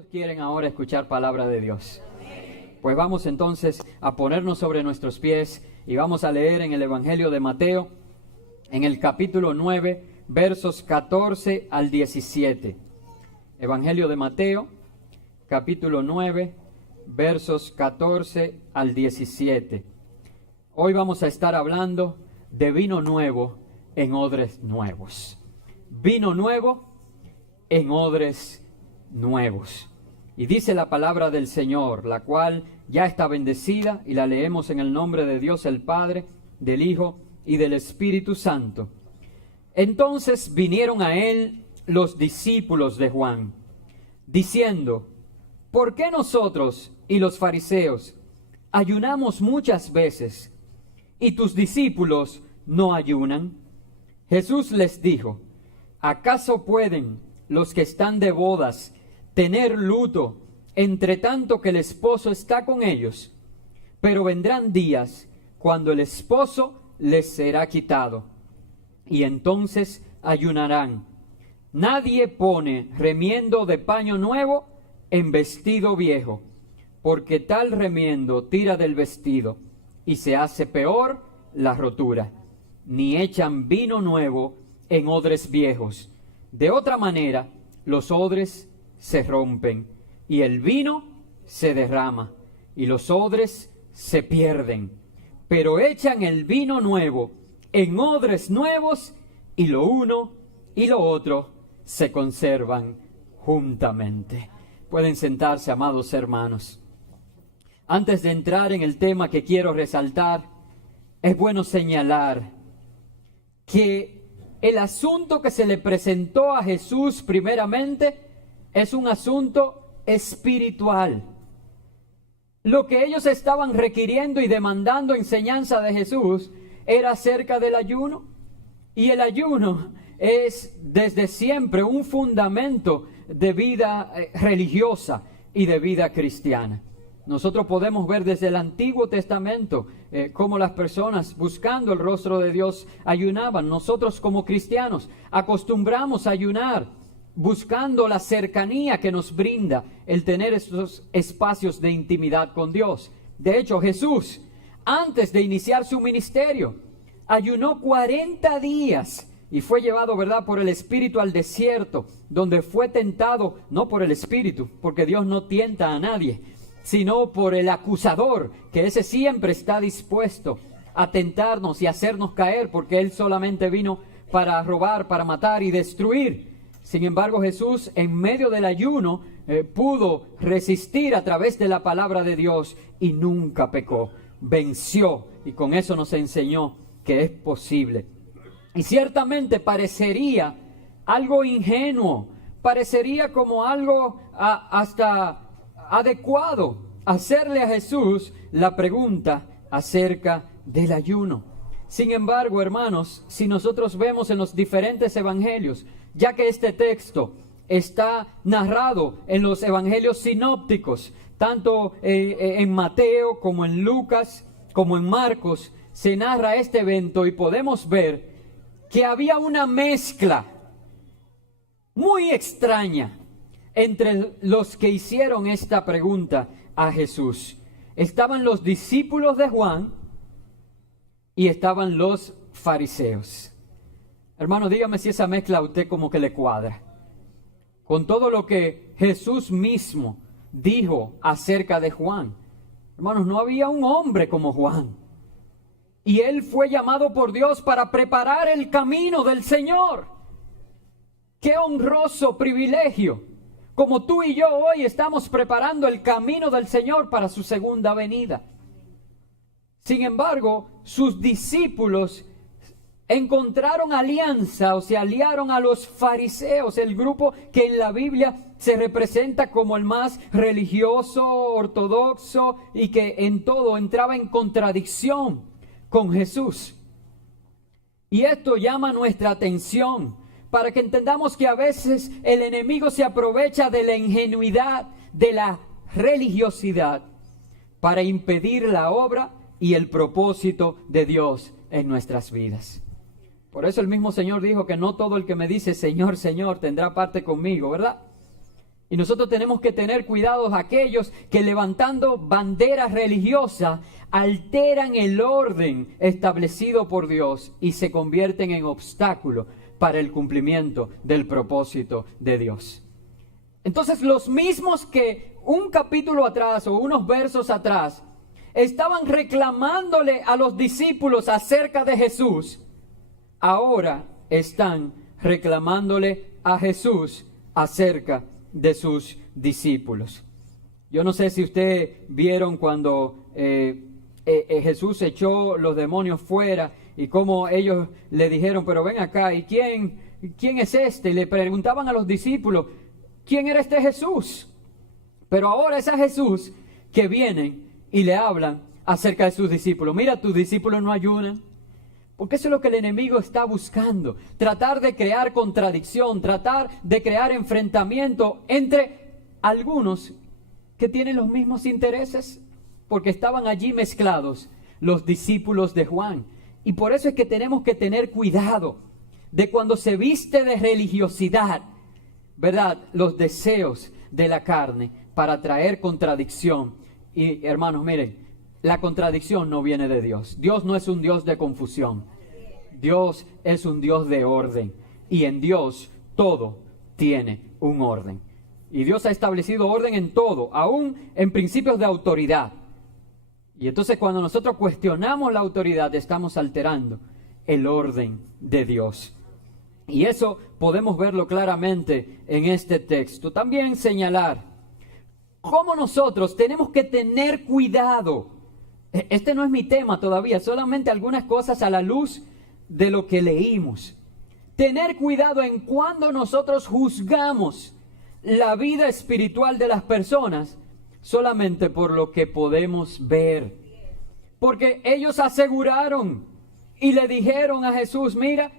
¿Cuántos quieren ahora escuchar palabra de Dios? Pues vamos entonces a ponernos sobre nuestros pies y vamos a leer en el Evangelio de Mateo, en el capítulo 9, versos 14 al 17. Evangelio de Mateo, capítulo 9, versos 14 al 17. Hoy vamos a estar hablando de vino nuevo en odres nuevos. Vino nuevo en odres nuevos. Y dice la palabra del Señor, la cual ya está bendecida, y la leemos en el nombre de Dios el Padre, del Hijo y del Espíritu Santo. Entonces vinieron a él los discípulos de Juan, diciendo: ¿por qué nosotros y los fariseos ayunamos muchas veces, y tus discípulos no ayunan? Jesús les dijo: ¿acaso pueden los que están de bodas tener luto entre tanto que el esposo está con ellos? Pero vendrán días cuando el esposo les será quitado, y entonces ayunarán. Nadie pone remiendo de paño nuevo en vestido viejo, porque tal remiendo tira del vestido, y se hace peor la rotura. Ni echan vino nuevo en odres viejos. De otra manera, los odres se rompen, y el vino se derrama, y los odres se pierden. Pero echan el vino nuevo en odres nuevos, y lo uno y lo otro se conservan juntamente. Pueden sentarse, amados hermanos. Antes de entrar en el tema que quiero resaltar, es bueno señalar que el asunto que se le presentó a Jesús primeramente es un asunto espiritual. Lo que ellos estaban requiriendo y demandando enseñanza de Jesús era acerca del ayuno. Y el ayuno es desde siempre un fundamento de vida religiosa y de vida cristiana. Nosotros podemos ver desde el Antiguo Testamento cómo las personas buscando el rostro de Dios ayunaban. Nosotros como cristianos acostumbramos a ayunar buscando la cercanía que nos brinda el tener estos espacios de intimidad con Dios. De hecho, Jesús, antes de iniciar su ministerio, ayunó 40 días y fue llevado, ¿verdad?, por el Espíritu al desierto, donde fue tentado, no por el Espíritu, porque Dios no tienta a nadie, sino por el acusador, que ese siempre está dispuesto a tentarnos y hacernos caer, porque Él solamente vino para robar, para matar y destruir. Sin embargo, Jesús, en medio del ayuno, pudo resistir a través de la palabra de Dios y nunca pecó. Venció, y con eso nos enseñó que es posible. Y ciertamente parecería algo ingenuo, parecería como algo hasta adecuado hacerle a Jesús la pregunta acerca del ayuno. Sin embargo, hermanos, si nosotros vemos en los diferentes evangelios, ya que este texto está narrado en los evangelios sinópticos, tanto en Mateo como en Lucas, como en Marcos, se narra este evento y podemos ver que había una mezcla muy extraña entre los que hicieron esta pregunta a Jesús. Estaban los discípulos de Juan y estaban los fariseos. Hermano, dígame si esa mezcla a usted como que le cuadra. Con todo lo que Jesús mismo dijo acerca de Juan. Hermanos, no había un hombre como Juan. Y él fue llamado por Dios para preparar el camino del Señor. ¡Qué honroso privilegio! Como tú y yo hoy estamos preparando el camino del Señor para su segunda venida. Sin embargo, sus discípulos encontraron alianza o se aliaron a los fariseos, el grupo que en la Biblia se representa como el más religioso, ortodoxo y que en todo entraba en contradicción con Jesús. Y esto llama nuestra atención para que entendamos que a veces el enemigo se aprovecha de la ingenuidad, de la religiosidad, para impedir la obra y el propósito de Dios en nuestras vidas. Por eso el mismo Señor dijo que no todo el que me dice Señor, Señor tendrá parte conmigo, ¿verdad? Y nosotros tenemos que tener cuidado aquellos que levantando banderas religiosas alteran el orden establecido por Dios y se convierten en obstáculo para el cumplimiento del propósito de Dios. Entonces los mismos que un capítulo atrás o unos versos atrás estaban reclamándole a los discípulos acerca de Jesús, ahora están reclamándole a Jesús acerca de sus discípulos. Yo no sé si ustedes vieron cuando Jesús echó los demonios fuera y cómo ellos le dijeron, pero ven acá, ¿y quién es este? Y le preguntaban a los discípulos, ¿quién era este Jesús? Pero ahora es a Jesús que vienen y le hablan acerca de sus discípulos. Mira, tus discípulos no ayunan. Porque eso es lo que el enemigo está buscando. Tratar de crear contradicción, tratar de crear enfrentamiento entre algunos que tienen los mismos intereses, porque estaban allí mezclados los discípulos de Juan. Y por eso es que tenemos que tener cuidado de cuando se viste de religiosidad, ¿verdad? Los deseos de la carne para traer contradicción. Y hermanos, miren, la contradicción no viene de Dios. Dios no es un Dios de confusión. Dios es un Dios de orden. Y en Dios todo tiene un orden. Y Dios ha establecido orden en todo, aún en principios de autoridad. Y entonces cuando nosotros cuestionamos la autoridad, estamos alterando el orden de Dios. Y eso podemos verlo claramente en este texto. También señalar cómo nosotros tenemos que tener cuidado. Este no es mi tema todavía, solamente algunas cosas a la luz de lo que leímos. Tener cuidado en cuando nosotros juzgamos la vida espiritual de las personas solamente por lo que podemos ver. Porque ellos aseguraron y le dijeron a Jesús, mira,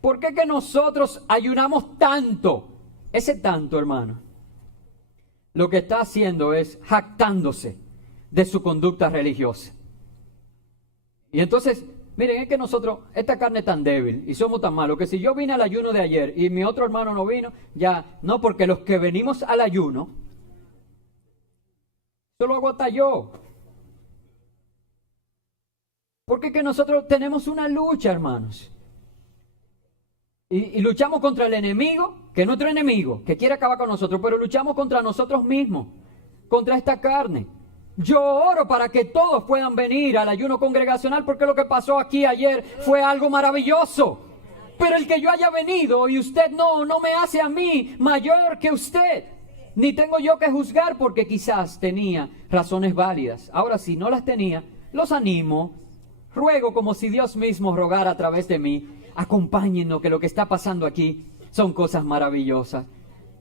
¿por qué que nosotros ayunamos tanto? Ese tanto, hermano, lo que está haciendo es jactándose de su conducta religiosa. Y entonces, miren, es que nosotros, esta carne es tan débil y somos tan malos que si yo vine al ayuno de ayer y mi otro hermano no vino, ya, no, porque los que venimos al ayuno, eso lo hago hasta yo. Porque es que nosotros tenemos una lucha, hermanos. Y luchamos contra el enemigo, que es nuestro enemigo, que quiere acabar con nosotros, pero luchamos contra nosotros mismos, contra esta carne. Yo oro para que todos puedan venir al ayuno congregacional, porque lo que pasó aquí ayer fue algo maravilloso. Pero el que yo haya venido y usted no me hace a mí mayor que usted. Ni tengo yo que juzgar porque quizás tenía razones válidas. Ahora, si no las tenía, los animo, ruego como si Dios mismo rogara a través de mí. Acompáñennos, que lo que está pasando aquí son cosas maravillosas.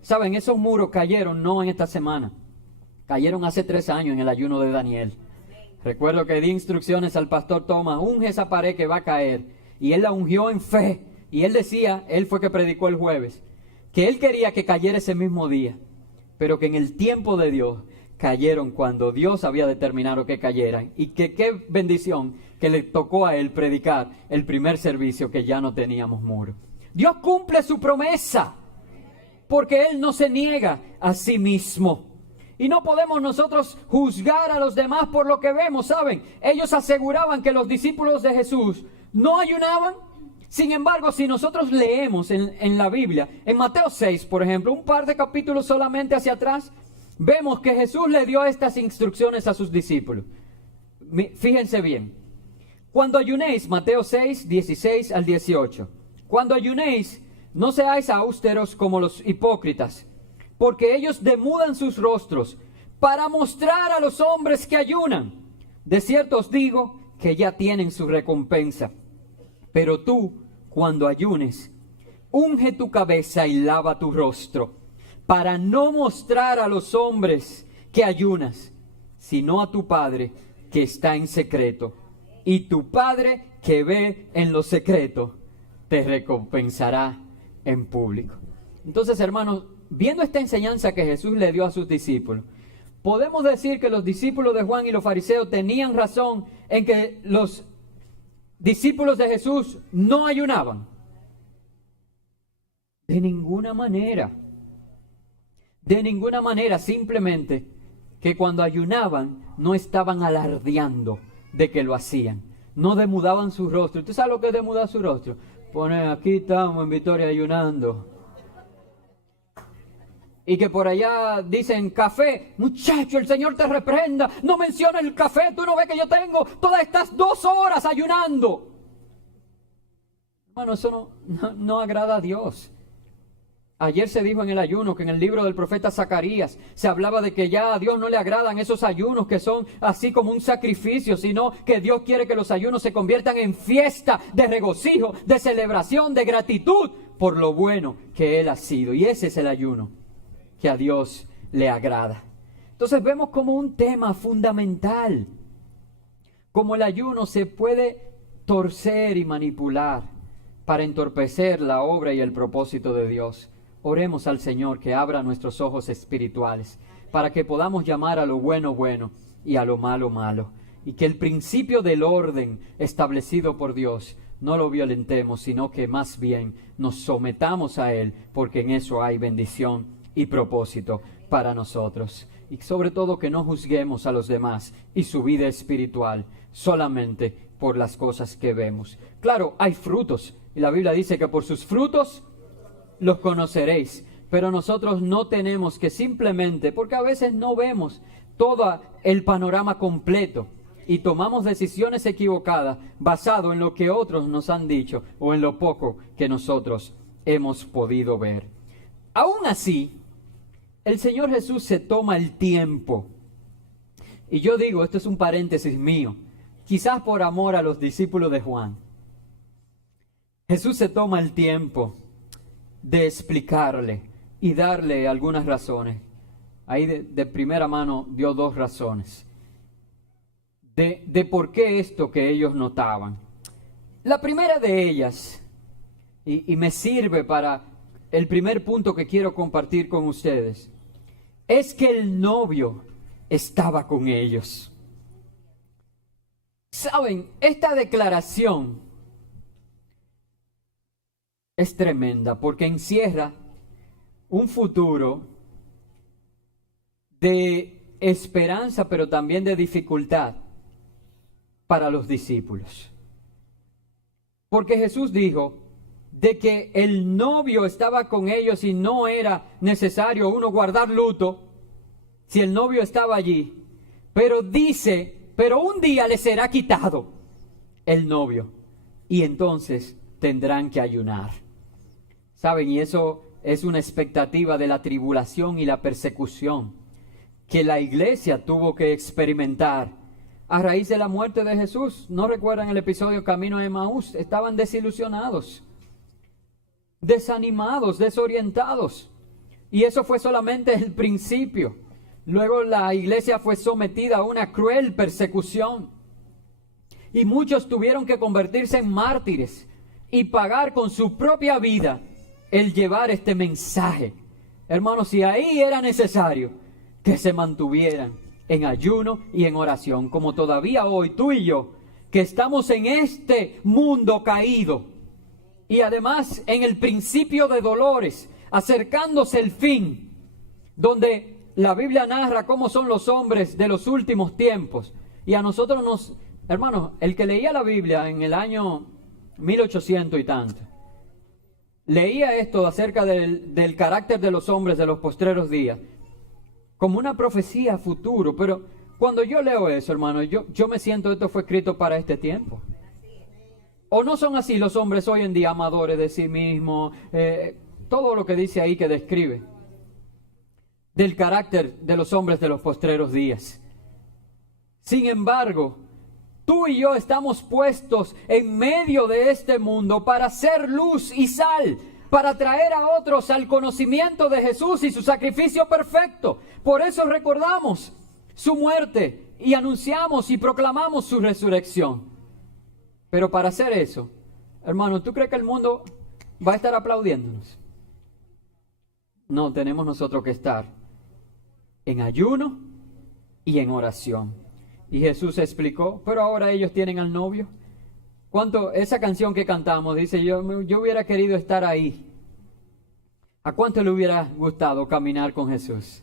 Saben, esos muros cayeron no en esta semana. Cayeron hace 3 años en el ayuno de Daniel. Recuerdo que di instrucciones al pastor Thomas, unge esa pared que va a caer. Y él la ungió en fe. Y él decía, él fue que predicó el jueves, que él quería que cayera ese mismo día. Pero que en el tiempo de Dios cayeron cuando Dios había determinado que cayeran. Y que qué bendición que le tocó a él predicar el primer servicio que ya no teníamos muro. Dios cumple su promesa, porque Él no se niega a sí mismo. Y no podemos nosotros juzgar a los demás por lo que vemos, ¿saben? Ellos aseguraban que los discípulos de Jesús no ayunaban. Sin embargo, si nosotros leemos en la Biblia, en Mateo 6, por ejemplo, un par de capítulos solamente hacia atrás, vemos que Jesús le dio estas instrucciones a sus discípulos. Fíjense bien. Cuando ayunéis, Mateo 6, 16 al 18. Cuando ayunéis, no seáis austeros como los hipócritas, porque ellos demudan sus rostros para mostrar a los hombres que ayunan. De cierto os digo que ya tienen su recompensa. Pero tú, cuando ayunes, unge tu cabeza y lava tu rostro, para no mostrar a los hombres que ayunas, sino a tu Padre que está en secreto. Y tu Padre que ve en lo secreto, te recompensará en público. Entonces, hermanos, viendo esta enseñanza que Jesús le dio a sus discípulos, podemos decir que los discípulos de Juan y los fariseos tenían razón en que los discípulos de Jesús no ayunaban. De ninguna manera. De ninguna manera, simplemente que cuando ayunaban no estaban alardeando de que lo hacían. No demudaban su rostro. ¿Usted sabe lo que es demudar su rostro? Pone, aquí estamos en Victoria ayunando. Y que por allá dicen café. Muchacho, el Señor te reprenda. No menciona el café. Tú no ves que yo tengo todas estas 2 horas ayunando. Bueno, eso no agrada a Dios. Ayer se dijo en el ayuno que en el libro del profeta Zacarías se hablaba de que ya a Dios no le agradan esos ayunos que son así como un sacrificio, sino que Dios quiere que los ayunos se conviertan en fiesta de regocijo, de celebración, de gratitud por lo bueno que Él ha sido. Y ese es el ayuno que a Dios le agrada. Entonces vemos como un tema fundamental, como el ayuno se puede torcer y manipular para entorpecer la obra y el propósito de Dios. Oremos al Señor que abra nuestros ojos espirituales para que podamos llamar a lo bueno bueno y a lo malo malo. Y que el principio del orden establecido por Dios no lo violentemos, sino que más bien nos sometamos a Él, porque en eso hay bendición y propósito para nosotros. Y sobre todo que no juzguemos a los demás y su vida espiritual solamente por las cosas que vemos. Claro, hay frutos. Y la Biblia dice que por sus frutos los conoceréis, pero nosotros no tenemos que simplemente, porque a veces no vemos todo el panorama completo y tomamos decisiones equivocadas basado en lo que otros nos han dicho o en lo poco que nosotros hemos podido ver. Aún así, el Señor Jesús se toma el tiempo, y yo digo, esto es un paréntesis mío, quizás por amor a los discípulos de Juan. Jesús se toma el tiempo de explicarle y darle algunas razones. Ahí de primera mano dio 2 razones de por qué esto que ellos notaban. La primera de ellas, y me sirve para el primer punto que quiero compartir con ustedes, es que el novio estaba con ellos. Saben, esta declaración es tremenda porque encierra un futuro de esperanza, pero también de dificultad para los discípulos. Porque Jesús dijo de que el novio estaba con ellos y no era necesario uno guardar luto si el novio estaba allí. Pero dice, pero un día le será quitado el novio y entonces tendrán que ayunar. ¿Saben? Y eso es una expectativa de la tribulación y la persecución que la iglesia tuvo que experimentar a raíz de la muerte de Jesús. ¿No recuerdan el episodio Camino a Emaús? Estaban desilusionados, desanimados, desorientados. Y eso fue solamente el principio. Luego la iglesia fue sometida a una cruel persecución. Y muchos tuvieron que convertirse en mártires y pagar con su propia vida el llevar este mensaje. Hermanos, si ahí era necesario que se mantuvieran en ayuno y en oración, como todavía hoy tú y yo, que estamos en este mundo caído y además en el principio de dolores, acercándose el fin, donde la Biblia narra cómo son los hombres de los últimos tiempos. Y a nosotros nos, hermanos, el que leía la Biblia en el año 1800 y tanto, leía esto acerca del carácter de los hombres de los postreros días como una profecía a futuro, pero cuando yo leo eso, hermano, yo me siento esto fue escrito para este tiempo. ¿O no son así los hombres hoy en día, amadores de sí mismos? Todo lo que dice ahí que describe del carácter de los hombres de los postreros días. Sin embargo, tú y yo estamos puestos en medio de este mundo para ser luz y sal, para traer a otros al conocimiento de Jesús y su sacrificio perfecto. Por eso recordamos su muerte y anunciamos y proclamamos su resurrección. Pero para hacer eso, hermano, ¿tú crees que el mundo va a estar aplaudiéndonos? No, tenemos nosotros que estar en ayuno y en oración. Y Jesús explicó, pero ahora ellos tienen al novio. ¿Cuánto? Esa canción que cantamos dice, yo hubiera querido estar ahí. ¿A cuánto le hubiera gustado caminar con Jesús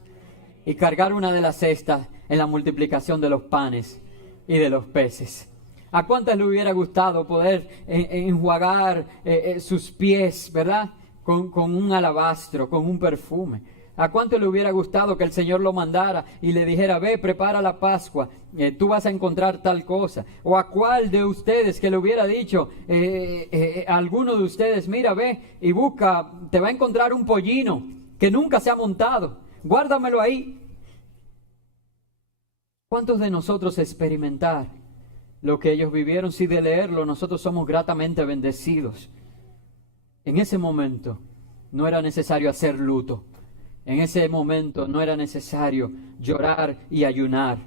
y cargar una de las cestas en la multiplicación de los panes y de los peces? ¿A cuántas le hubiera gustado poder enjuagar sus pies, verdad? Con un alabastro, con un perfume. ¿A cuánto le hubiera gustado que el Señor lo mandara y le dijera, ve, prepara la Pascua, tú vas a encontrar tal cosa? ¿O a cuál de ustedes que le hubiera dicho a alguno de ustedes, mira, ve y busca, te va a encontrar un pollino que nunca se ha montado, guárdamelo ahí? ¿Cuántos de nosotros experimentar lo que ellos vivieron? Si de leerlo nosotros somos gratamente bendecidos. En ese momento no era necesario hacer luto. En ese momento no era necesario llorar y ayunar.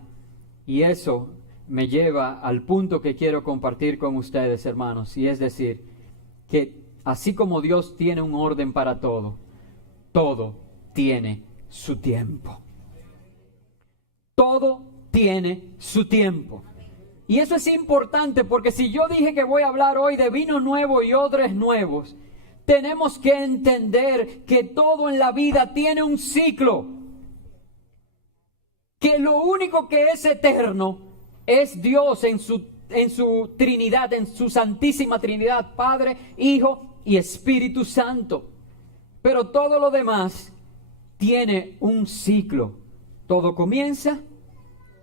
Y eso me lleva al punto que quiero compartir con ustedes, hermanos. Y es decir, que así como Dios tiene un orden para todo, todo tiene su tiempo. Todo tiene su tiempo. Y eso es importante porque si yo dije que voy a hablar hoy de vino nuevo y odres nuevos, tenemos que entender que todo en la vida tiene un ciclo. Que lo único que es eterno es Dios en su Trinidad, en su Santísima Trinidad, Padre, Hijo y Espíritu Santo. Pero todo lo demás tiene un ciclo. Todo comienza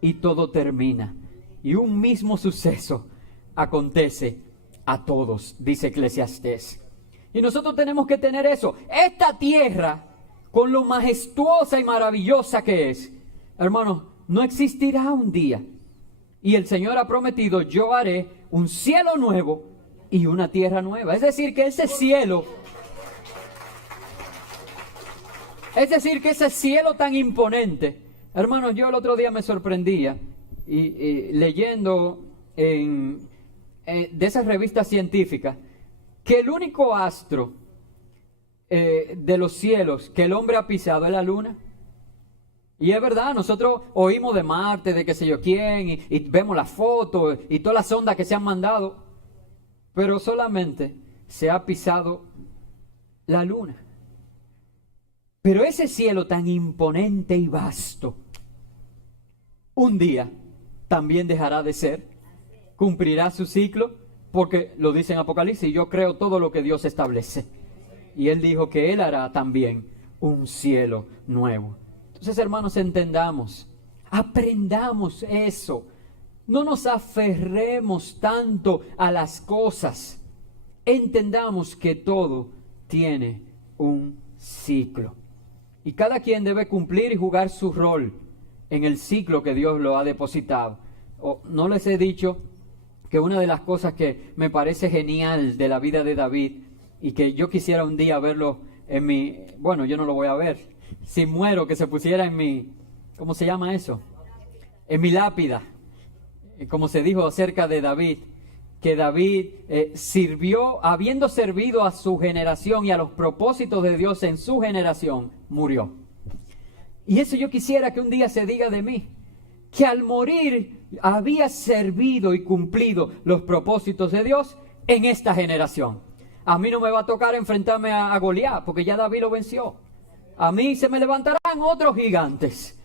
y todo termina. Y un mismo suceso acontece a todos, dice Eclesiastés. Y nosotros tenemos que tener eso. Esta tierra, con lo majestuosa y maravillosa que es, hermanos, no existirá un día. Y el Señor ha prometido, yo haré un cielo nuevo y una tierra nueva. Es decir, que ese cielo tan imponente, hermanos, yo el otro día me sorprendía y leyendo de esas revistas científicas, que el único astro de los cielos que el hombre ha pisado es la luna. Y es verdad, nosotros oímos de Marte, de qué sé yo quién, y vemos las fotos y todas las ondas que se han mandado, pero solamente se ha pisado la luna. Pero ese cielo tan imponente y vasto, un día también dejará de ser, cumplirá su ciclo, porque lo dice en Apocalipsis, yo creo todo lo que Dios establece. Y Él dijo que Él hará también un cielo nuevo. Entonces, hermanos, entendamos, aprendamos eso. No nos aferremos tanto a las cosas. Entendamos que todo tiene un ciclo. Y cada quien debe cumplir y jugar su rol en el ciclo que Dios lo ha depositado. No les he dicho que una de las cosas que me parece genial de la vida de David y que yo quisiera un día verlo en mi... Bueno, yo no lo voy a ver. Si muero, que se pusiera en mi... ¿Cómo se llama eso? En mi lápida. Como se dijo acerca de David, que David sirvió, habiendo servido a su generación y a los propósitos de Dios en su generación, murió. Y eso yo quisiera que un día se diga de mí, que al morir había servido y cumplido los propósitos de Dios en esta generación. A mí no me va a tocar enfrentarme a Goliat, porque ya David lo venció. A mí se me levantarán otros gigantes.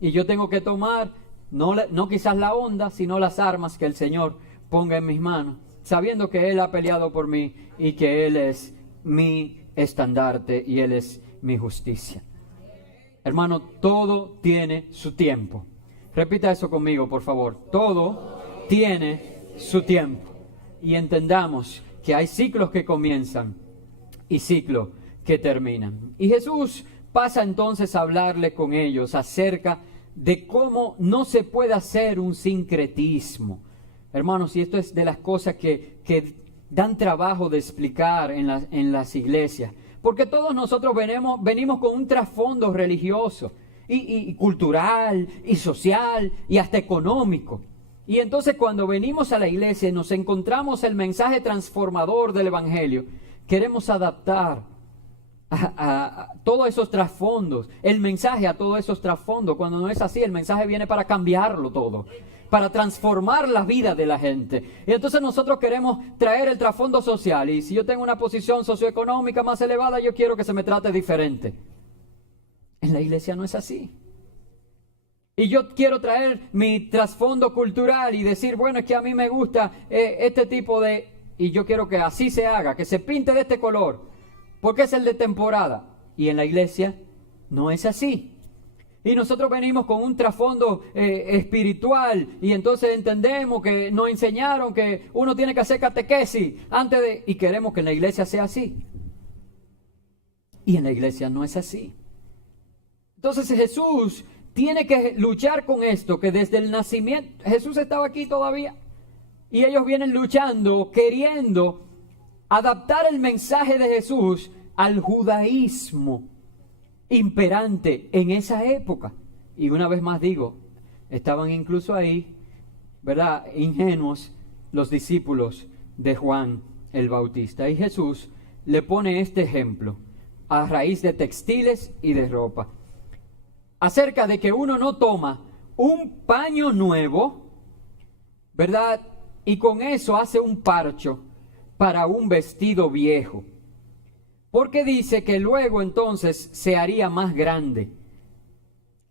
Y yo tengo que tomar, no quizás la onda, sino las armas que el Señor ponga en mis manos, sabiendo que Él ha peleado por mí y que Él es mi estandarte y Él es mi justicia. Hermano, todo tiene su tiempo. Repita eso conmigo, por favor. Todo tiene su tiempo. Y entendamos que hay ciclos que comienzan y ciclos que terminan. Y Jesús pasa entonces a hablarle con ellos acerca de cómo no se puede hacer un sincretismo. Hermanos, y esto es de las cosas que dan trabajo de explicar en las iglesias. Porque todos nosotros venimos con un trasfondo religioso. Y cultural, y social, y hasta económico. Y entonces cuando venimos a la iglesia y nos encontramos el mensaje transformador del Evangelio, queremos adaptar a todos esos trasfondos, el mensaje a todos esos trasfondos, cuando no es así, el mensaje viene para cambiarlo todo, para transformar la vida de la gente. Y entonces nosotros queremos traer el trasfondo social. Y si yo tengo una posición socioeconómica más elevada, yo quiero que se me trate diferente. En la iglesia no es así. Y yo quiero traer mi trasfondo cultural y decir, bueno, es que a mí me gusta este tipo de... Y yo quiero que así se haga, que se pinte de este color, porque es el de temporada. Y en la iglesia no es así. Y nosotros venimos con un trasfondo espiritual y entonces entendemos que nos enseñaron que uno tiene que hacer catequesis antes de... Y queremos que en la iglesia sea así. Y en la iglesia no es así. Entonces Jesús tiene que luchar con esto, que desde el nacimiento... Jesús estaba aquí todavía. Y ellos vienen luchando, queriendo adaptar el mensaje de Jesús al judaísmo imperante en esa época. Y una vez más digo, estaban incluso ahí, ¿verdad?, ingenuos los discípulos de Juan el Bautista. Y Jesús le pone este ejemplo a raíz de textiles y de ropa, acerca de que uno no toma un paño nuevo, ¿verdad?, y con eso hace un parcho para un vestido viejo, porque dice que luego entonces se haría más grande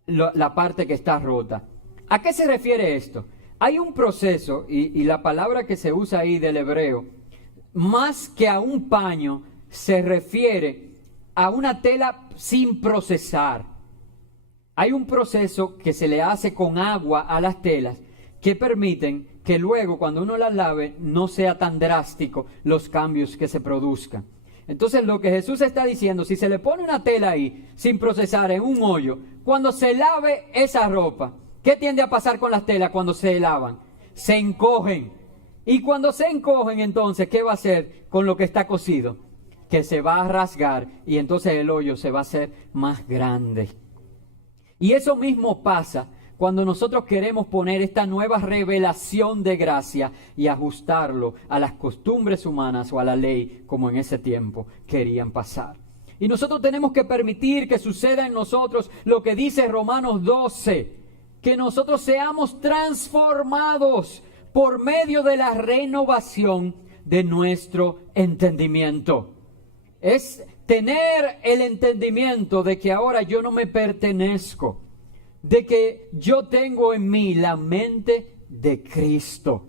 la parte que está rota. ¿A qué se refiere esto? Hay un proceso, y la palabra que se usa ahí del hebreo, más que a un paño, se refiere a una tela sin procesar. Hay un proceso que se le hace con agua a las telas que permiten que luego cuando uno las lave no sea tan drástico los cambios que se produzcan. Entonces lo que Jesús está diciendo, si se le pone una tela ahí sin procesar en un hoyo, cuando se lave esa ropa, ¿qué tiende a pasar con las telas cuando se lavan? Se encogen. Y cuando se encogen, entonces, ¿qué va a hacer con lo que está cosido? Que se va a rasgar y entonces el hoyo se va a hacer más grande. Y eso mismo pasa cuando nosotros queremos poner esta nueva revelación de gracia y ajustarlo a las costumbres humanas o a la ley, como en ese tiempo querían pasar. Y nosotros tenemos que permitir que suceda en nosotros lo que dice Romanos 12, que nosotros seamos transformados por medio de la renovación de nuestro entendimiento. Es tener el entendimiento de que ahora yo no me pertenezco, de que yo tengo en mí la mente de Cristo.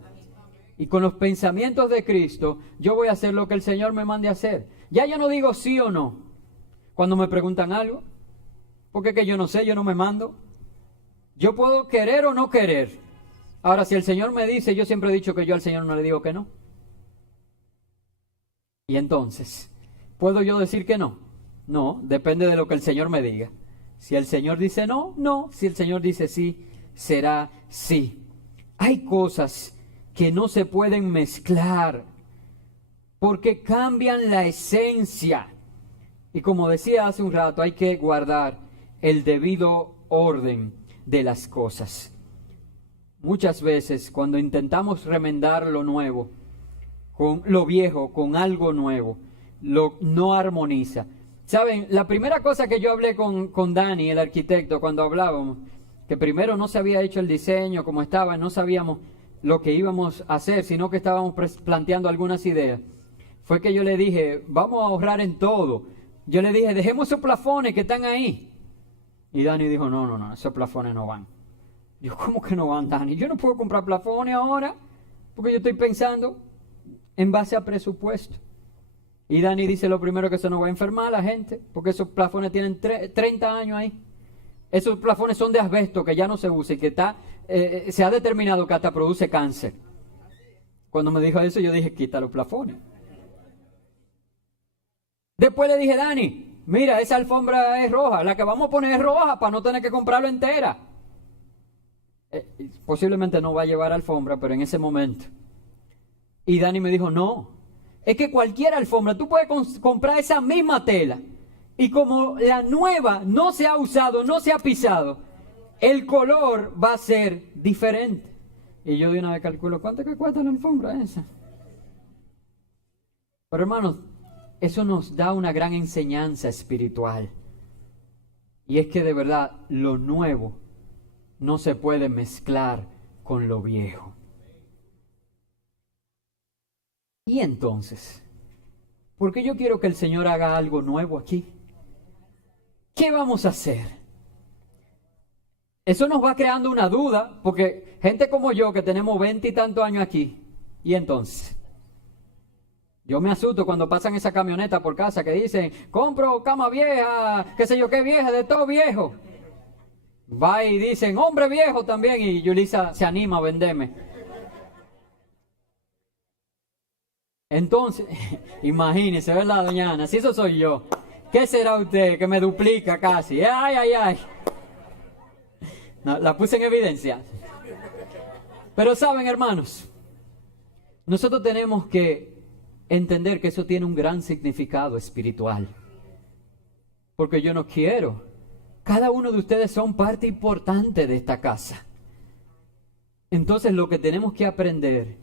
Y con los pensamientos de Cristo, yo voy a hacer lo que el Señor me mande a hacer. Ya yo no digo sí o no cuando me preguntan algo, porque es que yo no sé, yo no me mando. Yo puedo querer o no querer. Ahora, si el Señor me dice, yo siempre he dicho que yo al Señor no le digo que no. Y entonces, ¿puedo yo decir que no? No, depende de lo que el Señor me diga. Si el Señor dice no, no. Si el Señor dice sí, será sí. Hay cosas que no se pueden mezclar porque cambian la esencia. Y como decía hace un rato, hay que guardar el debido orden de las cosas. Muchas veces cuando intentamos remendar lo nuevo con lo viejo, con algo nuevo, no armoniza. Saben, la primera cosa que yo hablé con Dani, el arquitecto, cuando hablábamos, que primero no se había hecho el diseño como estaba, no sabíamos lo que íbamos a hacer, sino que estábamos planteando algunas ideas, fue que yo le dije, vamos a ahorrar en todo. Yo le dije, dejemos esos plafones que están ahí. Y Dani dijo, no, esos plafones no van. Yo, ¿cómo que no van, Dani? Yo no puedo comprar plafones ahora, porque yo estoy pensando en base a presupuesto. Y Dani dice lo primero, que eso no va a enfermar a la gente, porque esos plafones tienen 30 años ahí. Esos plafones son de asbesto, que ya no se usa y que se ha determinado que hasta produce cáncer. Cuando me dijo eso, yo dije, quita los plafones. Después le dije, Dani, mira, esa alfombra es roja, la que vamos a poner es roja para no tener que comprarlo entera. Posiblemente no va a llevar alfombra, pero en ese momento. Y Dani me dijo, no. Es que cualquier alfombra, tú puedes comprar esa misma tela y como la nueva no se ha usado, no se ha pisado, el color va a ser diferente. Y yo de una vez calculo, ¿cuánto que cuesta la alfombra esa? Pero hermanos, eso nos da una gran enseñanza espiritual. Y es que de verdad lo nuevo no se puede mezclar con lo viejo. Y entonces, ¿por qué yo quiero que el Señor haga algo nuevo aquí? ¿Qué vamos a hacer? Eso nos va creando una duda, porque gente como yo que tenemos 20 y tantos años aquí, y entonces, yo me asusto cuando pasan esa camioneta por casa que dicen, compro cama vieja, qué sé yo qué vieja, de todo viejo. Va y dicen, hombre viejo también, y Yulisa se anima a venderme. Entonces, imagínese, ¿verdad, doña Ana? Si eso soy yo, ¿qué será usted que me duplica casi? ¡Ay, ay, ay! No, la puse en evidencia. Pero saben, hermanos, nosotros tenemos que entender que eso tiene un gran significado espiritual. Porque yo no quiero. Cada uno de ustedes son parte importante de esta casa. Entonces lo que tenemos que aprender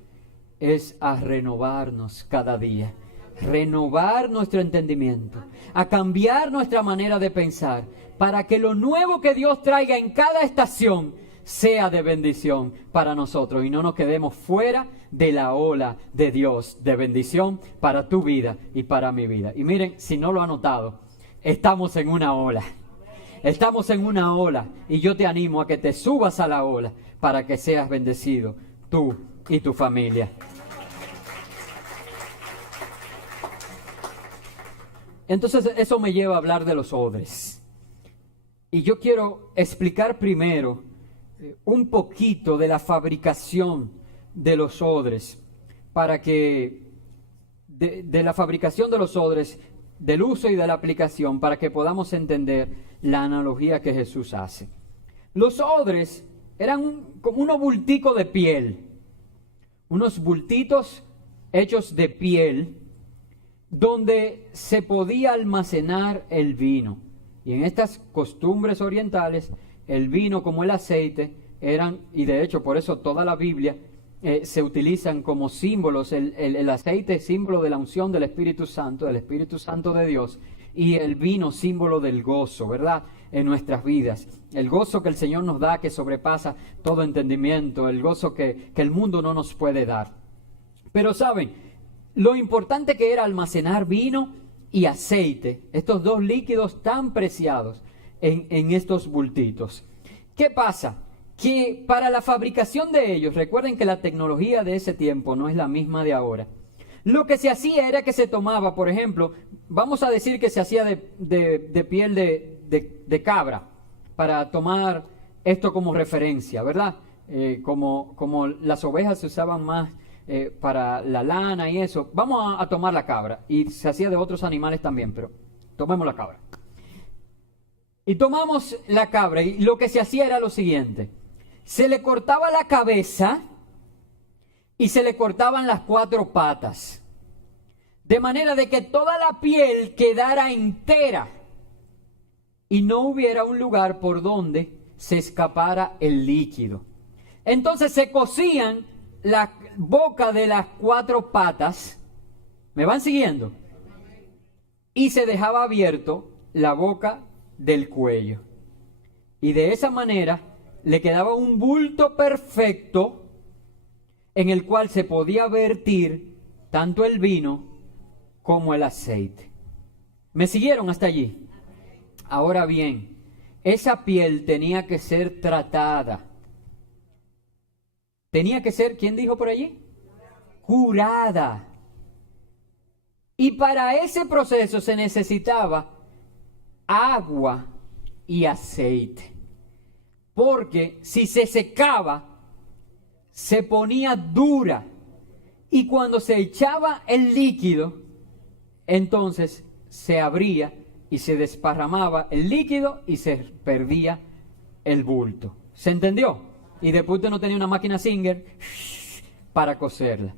es a renovarnos cada día, renovar nuestro entendimiento, a cambiar nuestra manera de pensar, para que lo nuevo que Dios traiga en cada estación sea de bendición para nosotros y no nos quedemos fuera de la ola de Dios, de bendición para tu vida y para mi vida. Y miren, si no lo han notado, estamos en una ola. Estamos en una ola y yo te animo a que te subas a la ola para que seas bendecido, tú y tu familia. Entonces eso me lleva a hablar de los odres. Y yo quiero explicar primero un poquito de la fabricación de los odres, para que de la fabricación de los odres, del uso y de la aplicación, para que podamos entender la analogía que Jesús hace. Los odres eran como unos bulticos de piel, unos bultitos hechos de piel, donde se podía almacenar el vino. Y en estas costumbres orientales, el vino como el aceite eran, y de hecho por eso toda la Biblia se utilizan como símbolos, el aceite es símbolo de la unción del Espíritu Santo de Dios, y el vino símbolo del gozo, ¿verdad? En nuestras vidas. El gozo que el Señor nos da, que sobrepasa todo entendimiento, el gozo que el mundo no nos puede dar. Pero saben, lo importante que era almacenar vino y aceite, estos dos líquidos tan preciados en estos bultitos. ¿Qué pasa? Que para la fabricación de ellos, recuerden que la tecnología de ese tiempo no es la misma de ahora. Lo que se hacía era que se tomaba, por ejemplo, vamos a decir que se hacía de piel de cabra, para tomar esto como referencia, ¿verdad? Como las ovejas se usaban más para la lana y eso, vamos a tomar la cabra, y se hacía de otros animales también, pero tomemos la cabra. Y tomamos la cabra, y lo que se hacía era lo siguiente: se le cortaba la cabeza y se le cortaban las 4 patas, de manera de que toda la piel quedara entera y no hubiera un lugar por donde se escapara el líquido. Entonces se cosían la boca de las 4 patas, ¿me van siguiendo? Y se dejaba abierto la boca del cuello. Y de esa manera le quedaba un bulto perfecto en el cual se podía vertir tanto el vino como el aceite. ¿Me siguieron hasta allí? Ahora bien, esa piel tenía que ser tratada. Tenía que ser, ¿quién dijo por allí? Curada. Y para ese proceso se necesitaba agua y aceite. Porque si se secaba, se ponía dura. Y cuando se echaba el líquido, entonces se abría y se desparramaba el líquido y se perdía el bulto. ¿Se entendió? Y después usted no tenía una máquina Singer para coserla.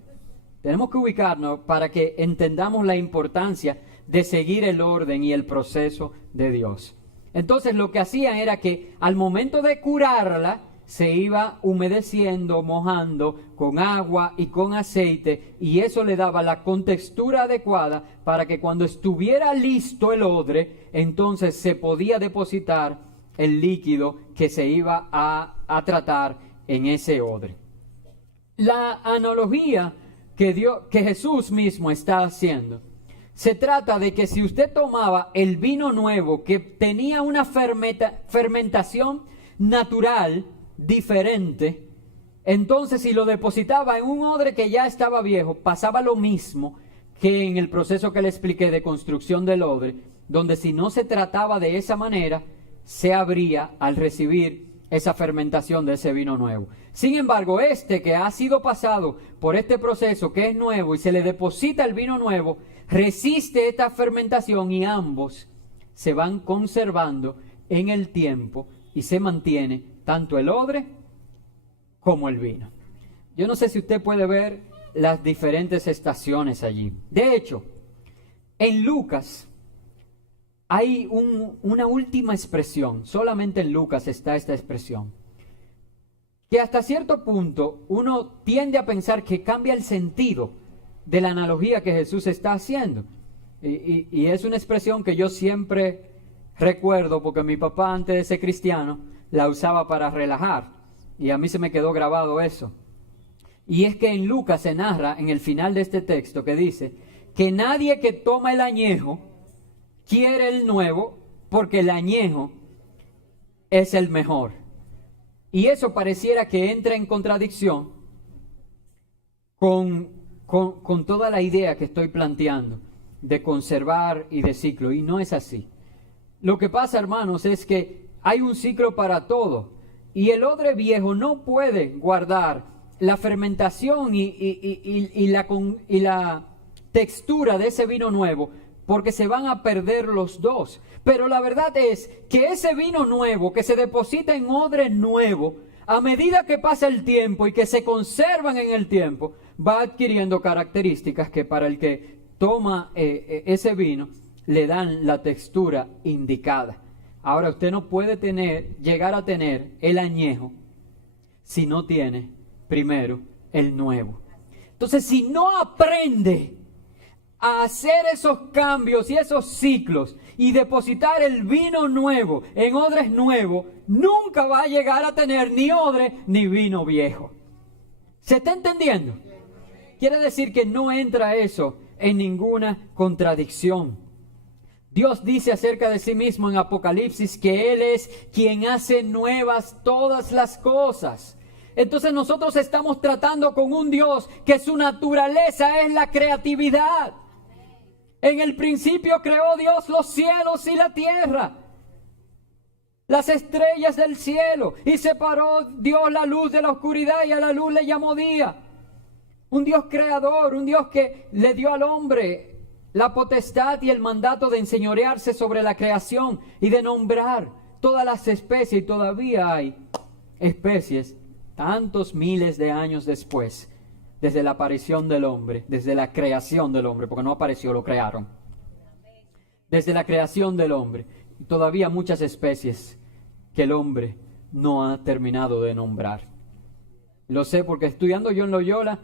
Tenemos que ubicarnos para que entendamos la importancia de seguir el orden y el proceso de Dios. Entonces lo que hacían era que al momento de curarla, se iba humedeciendo, mojando con agua y con aceite, y eso le daba la contextura adecuada para que cuando estuviera listo el odre, entonces se podía depositar el líquido que se iba a tratar en ese odre. La analogía que Jesús mismo está haciendo, se trata de que si usted tomaba el vino nuevo que tenía una fermentación natural diferente, entonces si lo depositaba en un odre que ya estaba viejo, pasaba lo mismo que en el proceso que le expliqué de construcción del odre, donde si no se trataba de esa manera, se abría al recibir esa fermentación de ese vino nuevo. Sin embargo, este que ha sido pasado por este proceso que es nuevo y se le deposita el vino nuevo, resiste esta fermentación y ambos se van conservando en el tiempo y se mantiene tanto el odre como el vino. Yo no sé si usted puede ver las diferentes estaciones allí. De hecho, en Lucas hay una última expresión, solamente en Lucas está esta expresión, que hasta cierto punto uno tiende a pensar que cambia el sentido de la analogía que Jesús está haciendo. Y es una expresión que yo siempre recuerdo porque mi papá, antes de ser cristiano, la usaba para relajar. Y a mí se me quedó grabado eso. Y es que en Lucas se narra en el final de este texto que dice que nadie que toma el añejo quiere el nuevo, porque el añejo es el mejor. Y eso pareciera que entra en contradicción con toda la idea que estoy planteando de conservar y de ciclo. Y no es así. Lo que pasa, hermanos, es que hay un ciclo para todo. Y el odre viejo no puede guardar la fermentación y la textura de ese vino nuevo, porque se van a perder los dos. Pero la verdad es que ese vino nuevo que se deposita en odre nuevo, a medida que pasa el tiempo y que se conservan en el tiempo, va adquiriendo características que para el que toma ese vino le dan la textura indicada. Ahora, usted no puede llegar a tener el añejo si no tiene primero el nuevo. Entonces, si no aprende a hacer esos cambios y esos ciclos y depositar el vino nuevo en odres nuevos, nunca va a llegar a tener ni odre ni vino viejo. ¿Se está entendiendo? Quiere decir que no entra eso en ninguna contradicción. Dios dice acerca de sí mismo en Apocalipsis que Él es quien hace nuevas todas las cosas. Entonces nosotros estamos tratando con un Dios que su naturaleza es la creatividad. En el principio creó Dios los cielos y la tierra, las estrellas del cielo, y separó Dios la luz de la oscuridad y a la luz le llamó día. Un Dios creador, un Dios que le dio al hombre la potestad y el mandato de enseñorearse sobre la creación y de nombrar todas las especies, y todavía hay especies tantos miles de años después, desde la aparición del hombre, desde la creación del hombre, porque no apareció, lo crearon. Desde la creación del hombre, todavía muchas especies que el hombre no ha terminado de nombrar. Lo sé porque estudiando yo en Loyola,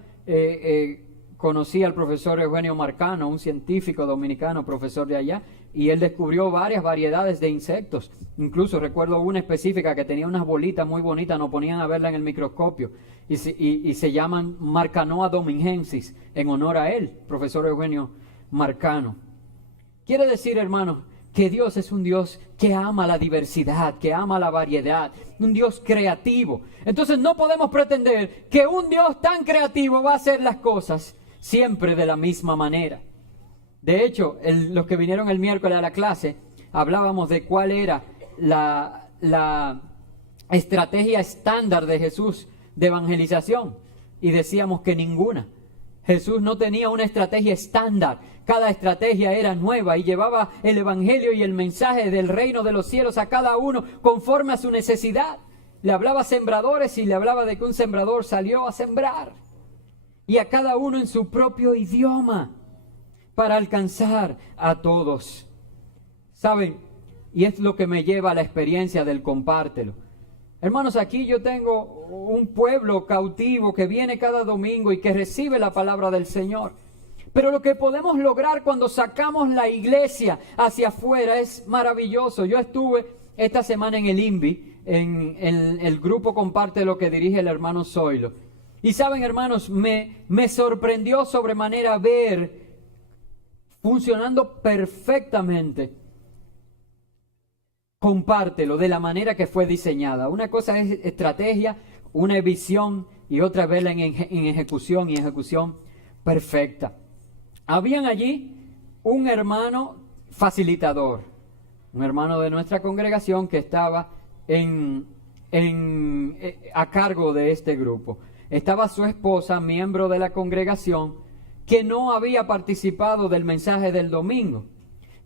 conocí al profesor Eugenio Marcano, un científico dominicano, profesor de allá, y él descubrió varias variedades de insectos. Incluso recuerdo una específica que tenía unas bolitas muy bonitas, nos ponían a verla en el microscopio, y se llaman Marcanoa domingensis, en honor a él, profesor Eugenio Marcano. Quiere decir, hermanos, que Dios es un Dios que ama la diversidad, que ama la variedad, un Dios creativo. Entonces no podemos pretender que un Dios tan creativo va a hacer las cosas siempre de la misma manera. De hecho, los que vinieron el miércoles a la clase, hablábamos de cuál era la estrategia estándar de Jesús de evangelización, y decíamos que ninguna. Jesús no tenía una estrategia estándar. Cada estrategia era nueva y llevaba el evangelio y el mensaje del reino de los cielos a cada uno conforme a su necesidad. Le hablaba a sembradores y le hablaba de que un sembrador salió a sembrar, y a cada uno en su propio idioma, para alcanzar a todos. ¿Saben? Y es lo que me lleva a la experiencia del compártelo. Hermanos, aquí yo tengo un pueblo cautivo que viene cada domingo y que recibe la palabra del Señor. Pero lo que podemos lograr cuando sacamos la iglesia hacia afuera es maravilloso. Yo estuve esta semana en el INVI, en el grupo comparte lo que dirige el hermano Zoilo. Y saben, hermanos, me sorprendió sobremanera ver funcionando perfectamente. Compártelo de la manera que fue diseñada. Una cosa es estrategia, una es visión y otra es verla en ejecución, y ejecución perfecta. Habían allí un hermano facilitador, un hermano de nuestra congregación que estaba a cargo de este grupo. Estaba su esposa, miembro de la congregación, que no había participado del mensaje del domingo.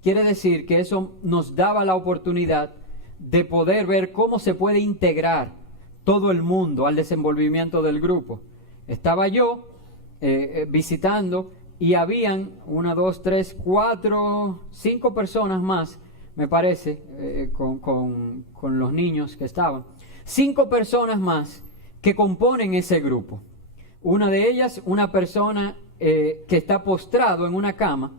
Quiere decir que eso nos daba la oportunidad de poder ver cómo se puede integrar todo el mundo al desenvolvimiento del grupo. Estaba yo visitando y habían 1, 2, 3, 4, 5 personas más, me parece, con los niños que estaban. 5 personas más que componen ese grupo. Una de ellas, una persona que está postrado en una cama,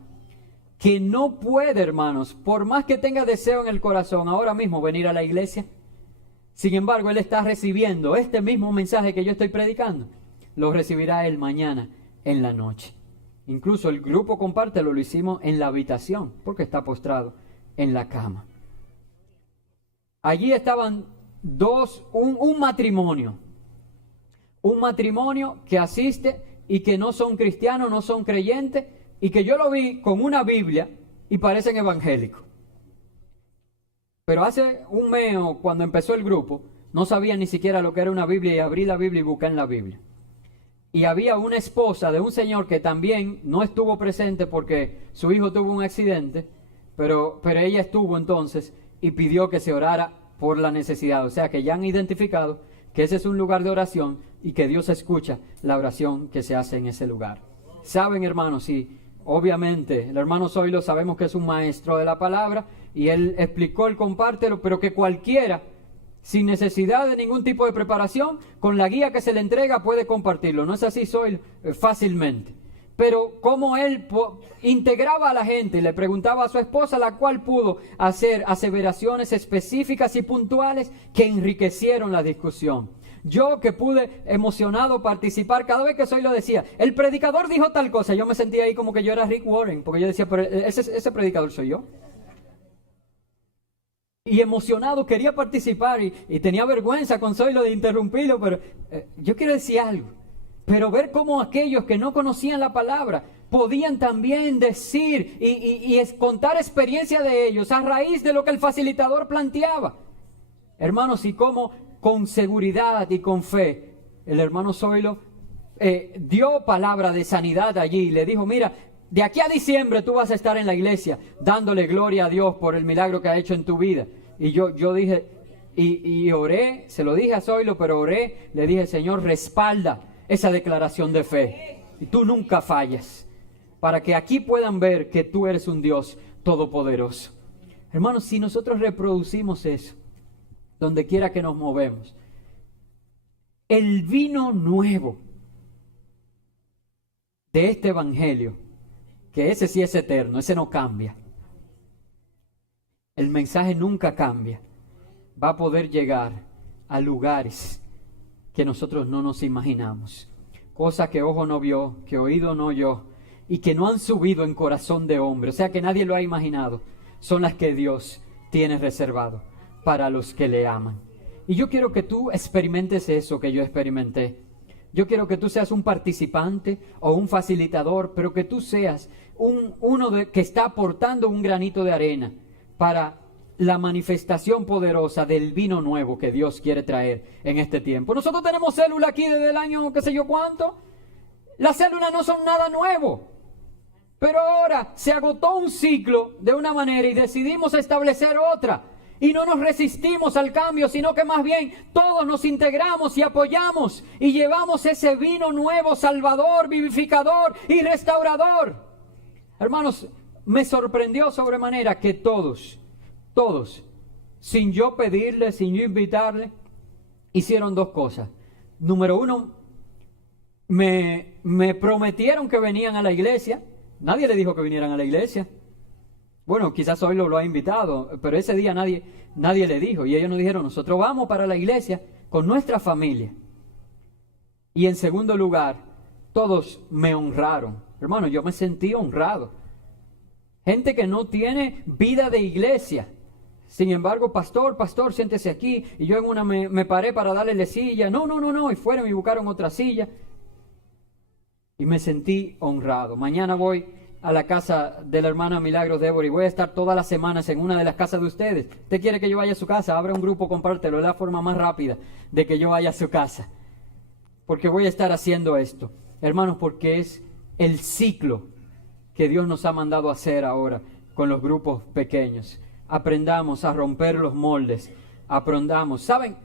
que no puede, hermanos, por más que tenga deseo en el corazón ahora mismo venir a la iglesia. Sin embargo, él está recibiendo este mismo mensaje que yo estoy predicando. Lo recibirá él mañana en la noche. Incluso el grupo comparte, lo hicimos en la habitación, porque está postrado en la cama. Allí estaban un matrimonio. Un matrimonio que asiste y que no son cristianos, no son creyentes, y que yo lo vi con una Biblia y parecen evangélicos. Pero hace un mes, cuando empezó el grupo, no sabía ni siquiera lo que era una Biblia, y abrí la Biblia y busqué en la Biblia. Y había una esposa de un señor que también no estuvo presente porque su hijo tuvo un accidente, pero ella estuvo entonces y pidió que se orara por la necesidad. O sea que ya han identificado que ese es un lugar de oración y que Dios escucha la oración que se hace en ese lugar. Saben, hermanos, sí, obviamente el hermano Zoilo sabemos que es un maestro de la palabra y él explicó el compártelo, pero que cualquiera, sin necesidad de ningún tipo de preparación, con la guía que se le entrega puede compartirlo. ¿No es así, Zoilo? Fácilmente. Pero como él integraba a la gente y le preguntaba a su esposa, la cual pudo hacer aseveraciones específicas y puntuales que enriquecieron la discusión. Yo que pude emocionado participar, cada vez que Zoilo decía, el predicador dijo tal cosa, yo me sentía ahí como que yo era Rick Warren, porque yo decía, pero ese predicador soy yo. Y emocionado quería participar y tenía vergüenza con Zoilo de interrumpirlo, pero yo quiero decir algo. Pero ver cómo aquellos que no conocían la palabra podían también decir y contar experiencia de ellos a raíz de lo que el facilitador planteaba. Hermanos, y cómo con seguridad y con fe el hermano Zoilo dio palabra de sanidad allí y le dijo, mira, de aquí a diciembre tú vas a estar en la iglesia dándole gloria a Dios por el milagro que ha hecho en tu vida. Y yo dije, y oré, se lo dije a Zoilo, pero oré, le dije, Señor, respalda esa declaración de fe. Y tú nunca falles, para que aquí puedan ver que tú eres un Dios todopoderoso. Hermanos, si nosotros reproducimos eso, donde quiera que nos movemos, el vino nuevo de este evangelio, que ese sí es eterno, ese no cambia. El mensaje nunca cambia. Va a poder llegar a lugares que nosotros no nos imaginamos. Cosas que ojo no vio, que oído no oyó, y que no han subido en corazón de hombre, o sea que nadie lo ha imaginado, son las que Dios tiene reservado para los que le aman. Y yo quiero que tú experimentes eso que yo experimenté. Yo quiero que tú seas un participante o un facilitador, pero que tú seas que está aportando un granito de arena para la manifestación poderosa del vino nuevo que Dios quiere traer en este tiempo. Nosotros tenemos célula aquí desde el año qué sé yo cuánto. Las células no son nada nuevo. Pero ahora se agotó un ciclo de una manera y decidimos establecer otra. Y no nos resistimos al cambio, sino que más bien todos nos integramos y apoyamos y llevamos ese vino nuevo, salvador, vivificador y restaurador. Hermanos, me sorprendió sobremanera que todos, sin yo pedirle, sin yo invitarle, hicieron dos cosas. Número uno, me prometieron que venían a la iglesia. Nadie le dijo que vinieran a la iglesia. Bueno, quizás hoy lo ha invitado, pero ese día nadie le dijo. Y ellos nos dijeron, nosotros vamos para la iglesia con nuestra familia. Y en segundo lugar, todos me honraron. Hermano, yo me sentí honrado. Gente que no tiene vida de iglesia. Sin embargo, pastor, siéntese aquí. Y yo en una me paré para darle la silla. No. Y fueron y buscaron otra silla. Y me sentí honrado. Mañana voy a la casa de la hermana Milagros Débora y voy a estar todas las semanas en una de las casas de ustedes. ¿Usted quiere que yo vaya a su casa? Abre un grupo, compártelo. Es la forma más rápida de que yo vaya a su casa. Porque voy a estar haciendo esto. Hermanos, porque es el ciclo que Dios nos ha mandado a hacer ahora con los grupos pequeños. Aprendamos a romper los moldes. Aprendamos. ¿Saben?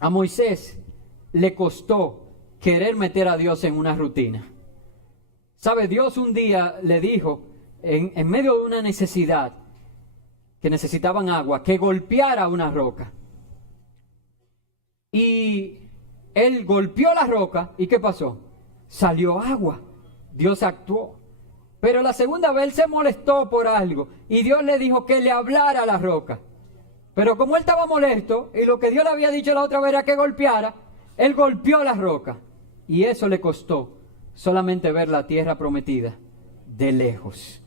A Moisés le costó querer meter a Dios en una rutina. ¿Sabe? Dios un día le dijo, en medio de una necesidad, que necesitaban agua, que golpeara una roca. Y él golpeó la roca, ¿y qué pasó? Salió agua. Dios actuó. Pero la segunda vez él se molestó por algo, y Dios le dijo que le hablara a la roca. Pero como él estaba molesto, y lo que Dios le había dicho la otra vez era que golpeara, él golpeó la roca. Y eso le costó solamente ver la tierra prometida de lejos.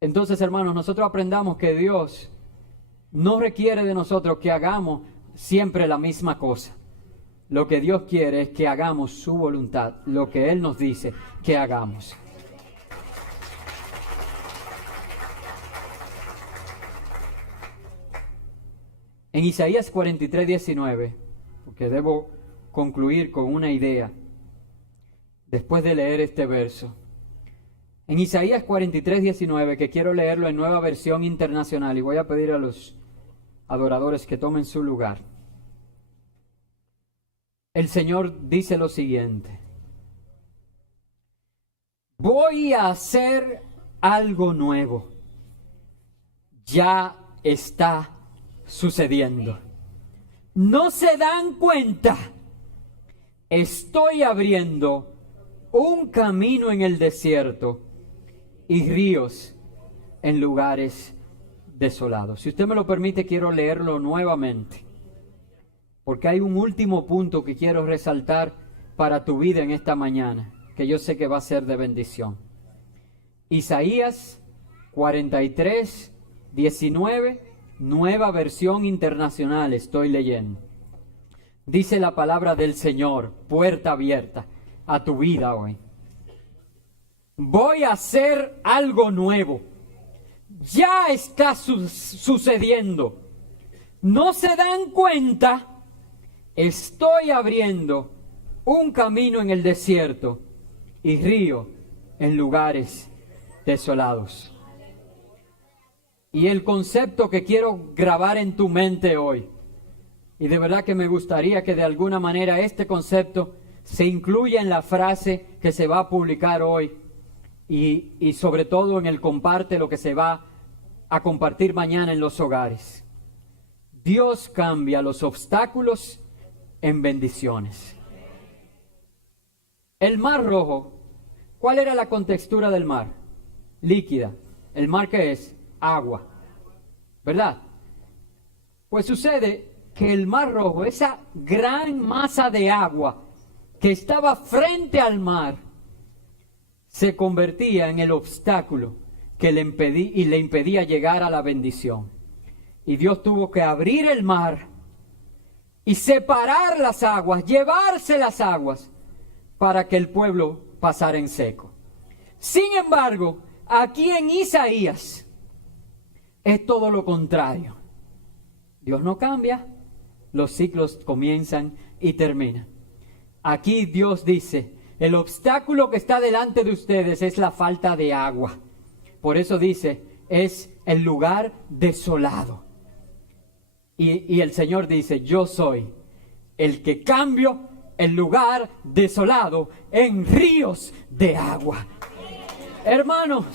Entonces, hermanos, nosotros aprendamos que Dios no requiere de nosotros que hagamos siempre la misma cosa. Lo que Dios quiere es que hagamos su voluntad, lo que Él nos dice que hagamos. En Isaías 43:19, porque debo concluir con una idea después de leer este verso. En Isaías 43:19, que quiero leerlo en Nueva Versión Internacional, y voy a pedir a los adoradores que tomen su lugar. El Señor dice lo siguiente: voy a hacer algo nuevo. Ya está sucediendo. ¿No se dan cuenta? Estoy abriendo un camino en el desierto y ríos en lugares desolados. Si usted me lo permite, quiero leerlo nuevamente, porque hay un último punto que quiero resaltar para tu vida en esta mañana, que yo sé que va a ser de bendición. Isaías 43:19, Nueva Versión Internacional, estoy leyendo. Dice la palabra del Señor, puerta abierta a tu vida hoy. Voy a hacer algo nuevo. Ya está sucediendo. ¿No se dan cuenta? Estoy abriendo un camino en el desierto y río en lugares desolados. Y el concepto que quiero grabar en tu mente hoy, y de verdad que me gustaría que de alguna manera este concepto se incluya en la frase que se va a publicar hoy y sobre todo en el comparte, lo que se va a compartir mañana en los hogares. Dios cambia los obstáculos en bendiciones. El Mar Rojo, ¿cuál era la contextura del mar? Líquida. ¿El mar qué es? Agua, ¿verdad? Pues sucede que el Mar Rojo, esa gran masa de agua que estaba frente al mar, se convertía en el obstáculo que le impedía llegar a la bendición. Y Dios tuvo que abrir el mar y separar las aguas, llevarse las aguas, para que el pueblo pasara en seco. Sin embargo, aquí en Isaías es todo lo contrario. Dios no cambia, los ciclos comienzan y terminan. Aquí Dios dice, el obstáculo que está delante de ustedes es la falta de agua. Por eso dice, es el lugar desolado. Y el Señor dice, yo soy el que cambio el lugar desolado en ríos de agua. Hermanos,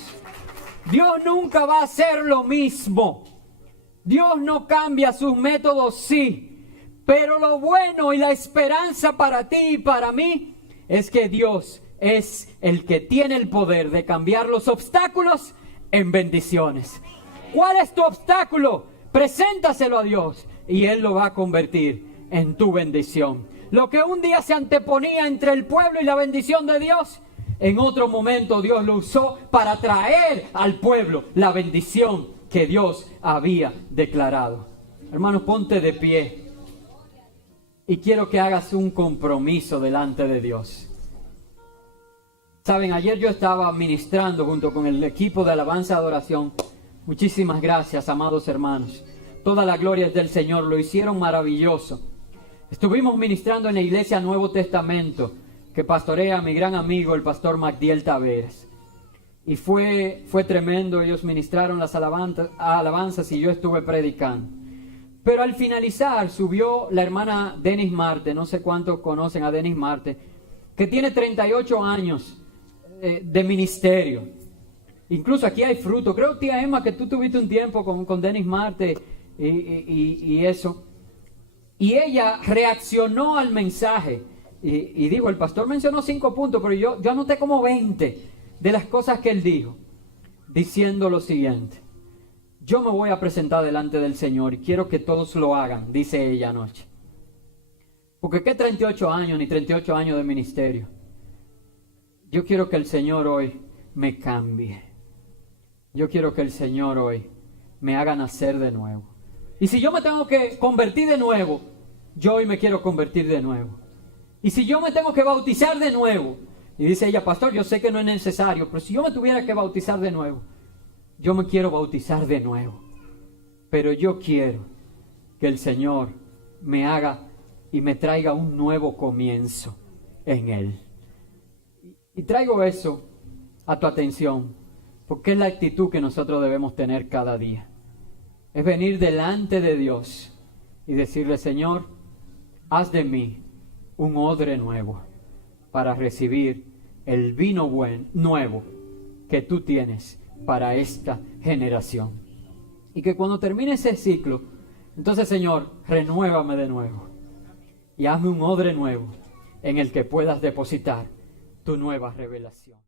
Dios nunca va a hacer lo mismo. Dios no cambia sus métodos, sí. Pero lo bueno y la esperanza para ti y para mí es que Dios es el que tiene el poder de cambiar los obstáculos en bendiciones. ¿Cuál es tu obstáculo? Preséntaselo a Dios y Él lo va a convertir en tu bendición. Lo que un día se anteponía entre el pueblo y la bendición de Dios, en otro momento Dios lo usó para traer al pueblo la bendición que Dios había declarado. Hermanos, ponte de pie y quiero que hagas un compromiso delante de Dios. Saben, ayer yo estaba ministrando junto con el equipo de alabanza y adoración. Muchísimas gracias, amados hermanos. Toda la gloria es del Señor, lo hicieron maravilloso. Estuvimos ministrando en la iglesia Nuevo Testamento, que pastorea mi gran amigo, el pastor Magdiel Taveras. Y fue tremendo, ellos ministraron las alabanzas y yo estuve predicando. Pero al finalizar subió la hermana Denis Marte, no sé cuántos conocen a Denis Marte, que tiene 38 años de ministerio. Incluso aquí hay fruto. Creo, tía Emma, que tú tuviste un tiempo con Denis Marte y eso. Y ella reaccionó al mensaje y dijo, el pastor mencionó 5 puntos, pero yo anoté como 20 de las cosas que él dijo, diciendo lo siguiente: yo me voy a presentar delante del Señor y quiero que todos lo hagan, dice ella anoche. Porque qué 38 años ni 38 años de ministerio. Yo quiero que el Señor hoy me cambie. Yo quiero que el Señor hoy me haga nacer de nuevo. Y si yo me tengo que convertir de nuevo, yo hoy me quiero convertir de nuevo. Y si yo me tengo que bautizar de nuevo, y dice ella, pastor, yo sé que no es necesario, pero si yo me tuviera que bautizar de nuevo, yo me quiero bautizar de nuevo. Pero yo quiero que el Señor me haga y me traiga un nuevo comienzo en Él. Y traigo eso a tu atención, porque es la actitud que nosotros debemos tener cada día. Es venir delante de Dios y decirle, Señor, haz de mí un odre nuevo para recibir el vino nuevo que tú tienes para esta generación. Y que cuando termine ese ciclo, entonces, Señor, renuévame de nuevo y hazme un odre nuevo en el que puedas depositar tu nueva revelación.